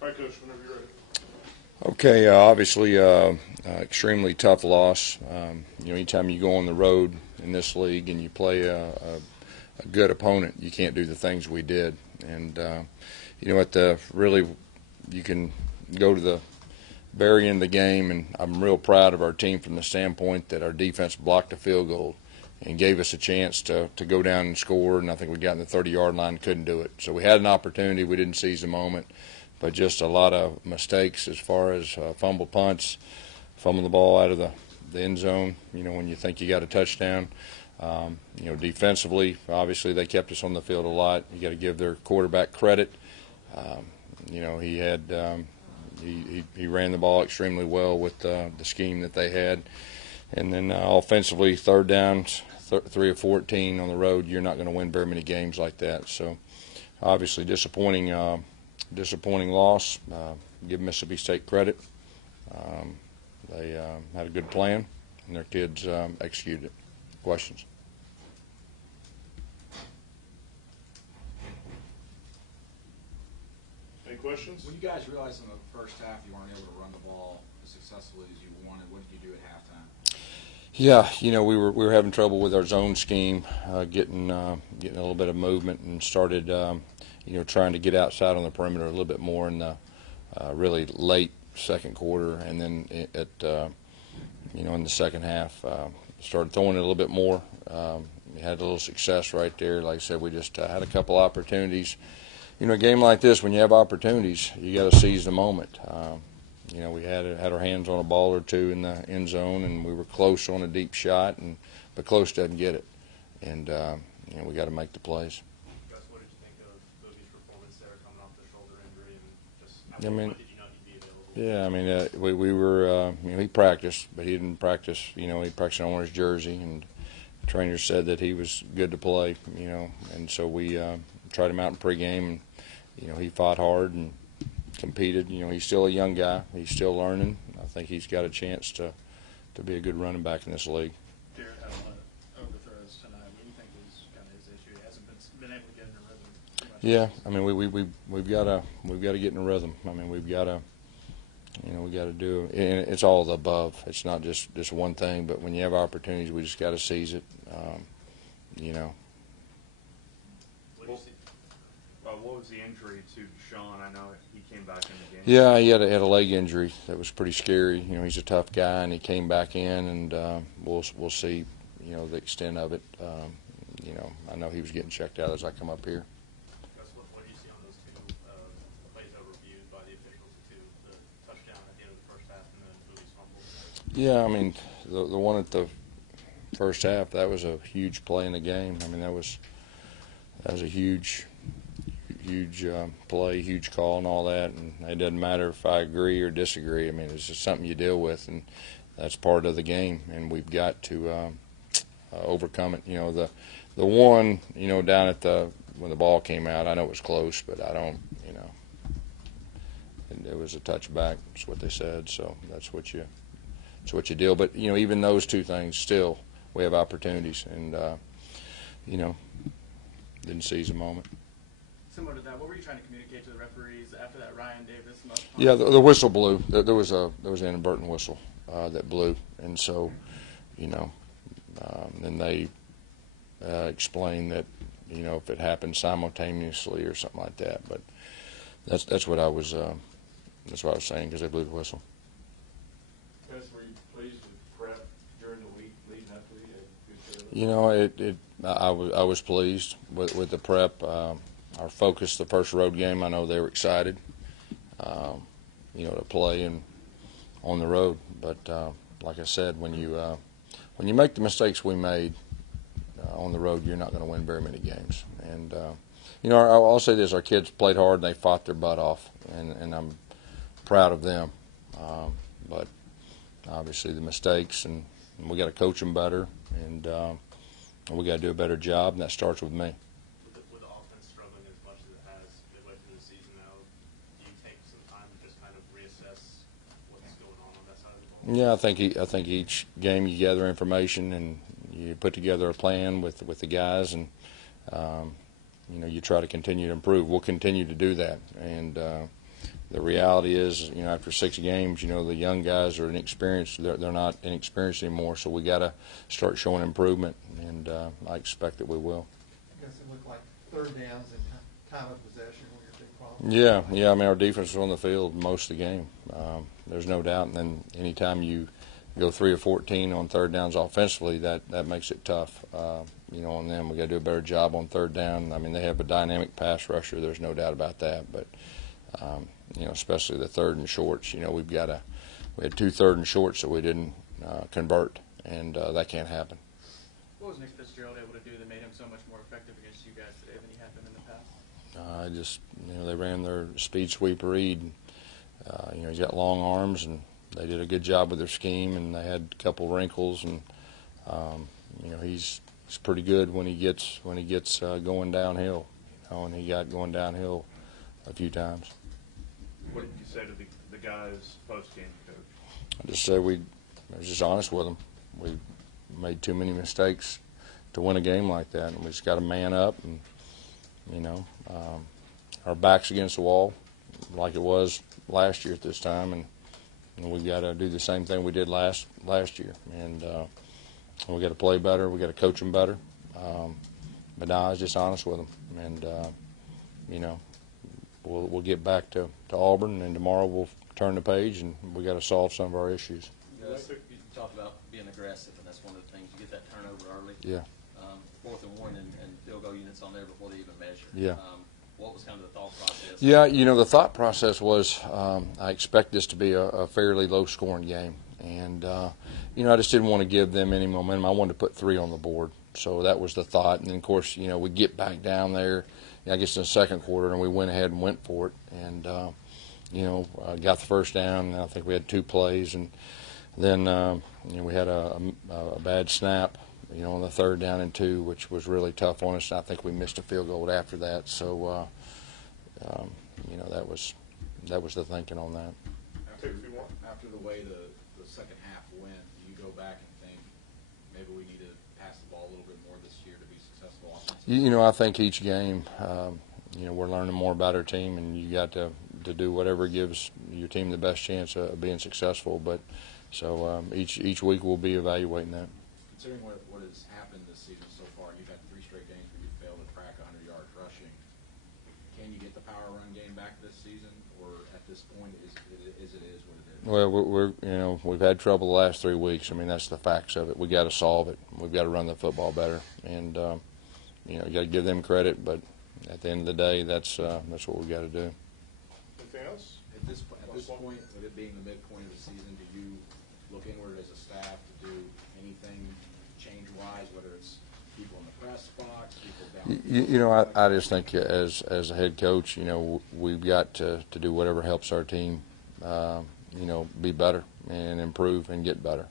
All right, Coach, whenever you're ready. Okay, obviously, extremely tough loss. Anytime you go on the road in this league and you play a good opponent, you can't do the things we did. And you can go to the very end of the game, and I'm real proud of our team from the standpoint that our defense blocked a field goal and gave us a chance to go down and score. And I think we got in the 30-yard line and couldn't do it. So we had an opportunity. We didn't seize the moment. But just a lot of mistakes as far as fumble punts, fumbling the ball out of the end zone, when you think you got a touchdown. Defensively, obviously they kept us on the field a lot. You got to give their quarterback credit. He had he ran the ball extremely well with the scheme that they had. And then offensively, third downs, 3 of 14 on the road, you're not going to win very many games like that. So obviously disappointing loss. Give Mississippi State credit. They had a good plan, and their kids executed it. Questions? Any questions? When you guys realized in the first half you weren't able to run the ball as successfully as you wanted, what did you do at halftime? Yeah, we were having trouble with our zone scheme, getting a little bit of movement, and started trying to get outside on the perimeter a little bit more in the really late second quarter, and then in the second half started throwing it a little bit more. We had a little success right there. Like I said, we just had a couple opportunities. A game like this, when you have opportunities, you got to seize the moment. We had our hands on a ball or two in the end zone, and we were close on a deep shot, but close doesn't get it. And we got to make the plays. Gus, what did you think of Boogie's performance there, coming off the shoulder injury, and what did you know he'd be available? Yeah, we were. He practiced, but he didn't practice. He practiced on his jersey, and the trainer said that he was good to play. And so we tried him out in pregame, and he fought hard and competed. He's still a young guy. He's still learning. I think he's got a chance to be a good running back in this league. Jared had a lot of overthrows tonight. What do you think is kind of his issue? He hasn't been able to get in a rhythm. Yeah, we've got to get in a rhythm. We've got to we got to do. And it's all the above. It's not just one thing. But when you have opportunities, we just got to seize it. What was the injury to Sean? I know he came back in the game. Yeah, he had a leg injury that was pretty scary. He's a tough guy, and he came back in, and we'll see, the extent of it. I know he was getting checked out as I come up here. What do you see on those two plays that were reviewed by the officials, the touchdown at the end of the first half and then Bowie's fumble? Yeah, the one at the first half, that was a huge play in the game. That was a huge play, huge call, and all that. And it doesn't matter if I agree or disagree. It's just something you deal with, and that's part of the game. And we've got to overcome it. The one, down at when the ball came out, I know it was close, but I don't, it was a touchback. That's what they said. So that's what you deal. But even those two things, still we have opportunities, and didn't seize a moment. Similar to that, what were you trying to communicate to the referees after that Ryan Davis? Yeah, the whistle blew. There was an inadvertent whistle that blew, and so, then they explained that, if it happened simultaneously or something like that. But that's what I was saying, because they blew the whistle. Guys, were you pleased with prep during the week leading up to it? I was pleased with the prep. Our focus, the first road game, I know they were excited, to play and on the road. But like I said, when you make the mistakes we made on the road, you're not going to win very many games. And I'll say this: our kids played hard and they fought their butt off, and I'm proud of them. But obviously the mistakes, and we got to coach them better, and we got to do a better job, and that starts with me. With the offense struggling as much as it has midway through the season now, do you take some time to just kind of reassess what's going on that side of the ball? Yeah, I think each game you gather information and you put together a plan with the guys, and you try to continue to improve. We'll continue to do that, and the reality is, after 6 games, the young guys are inexperienced. They're not inexperienced anymore, so we got to start showing improvement, and I expect that we will. I guess it looked like third downs and time of possession were your big problem. Yeah. I mean, our defense was on the field most of the game. There's no doubt. And then anytime you go 3 or 14 on third downs offensively, that makes it tough. On them, we got to do a better job on third down. I mean, they have a dynamic pass rusher. There's no doubt about that. But especially the third and shorts. We had 2 third and shorts that we didn't convert, and that can't happen. What was Nick Fitzgerald able to do that made him so much more effective against you guys today than he had been in the past? They ran their speed sweep read. He's got long arms, and they did a good job with their scheme, and they had a couple wrinkles, and he's pretty good when he gets going downhill, and he got going downhill a few times. What did you say to the guys post-game, Coach? I just said I was just honest with them. We made too many mistakes to win a game like that, and we just got to man up, and our backs against the wall like it was last year at this time, and we got to do the same thing we did last year, and we got to play better. We got to coach them better. But I was just honest with them, and we'll get back to Auburn, and tomorrow we'll turn the page, and we got to solve some of our issues. You talked about being aggressive, and that's one of the things. You get that turnover early. Yeah. 4th and 1, and field goal units on there before they even measure. Yeah. What was kind of the thought process? Yeah, the thought process was I expect this to be a fairly low-scoring game. And, I just didn't want to give them any momentum. I wanted to put 3 on the board. So that was the thought. And, then, of course, we get back down there, I guess in the second quarter, and we went ahead and went for it. And, got the first down, and I think we had 2 plays. And then, we had a bad snap, on the 3rd down and 2, which was really tough on us. And I think we missed a field goal after that. So, that was the thinking on that. After the way the second half went, do you go back and think maybe we need to pass the ball a little bit more this year to be successful offensively? I think each game, we're learning more about our team, and you got to do whatever gives your team the best chance of being successful. But so each week we'll be evaluating that. Considering what has happened this season so far, you've had 3 straight games where you failed to crack 100 yards rushing. Can you get the power run game back this season, or at this point is what it is? Well, we've had trouble the last 3 weeks. I mean, that's the facts of it. We got to solve it. We've got to run the football better, and you got to give them credit. But at the end of the day, that's what we've got to do. Anything else? At this point, with it being the midpoint of the season, do you look inward as a staff to do anything change-wise, whether it's people in the press box, people down? I just think as a head coach, we've got to do whatever helps our team, be better and improve and get better.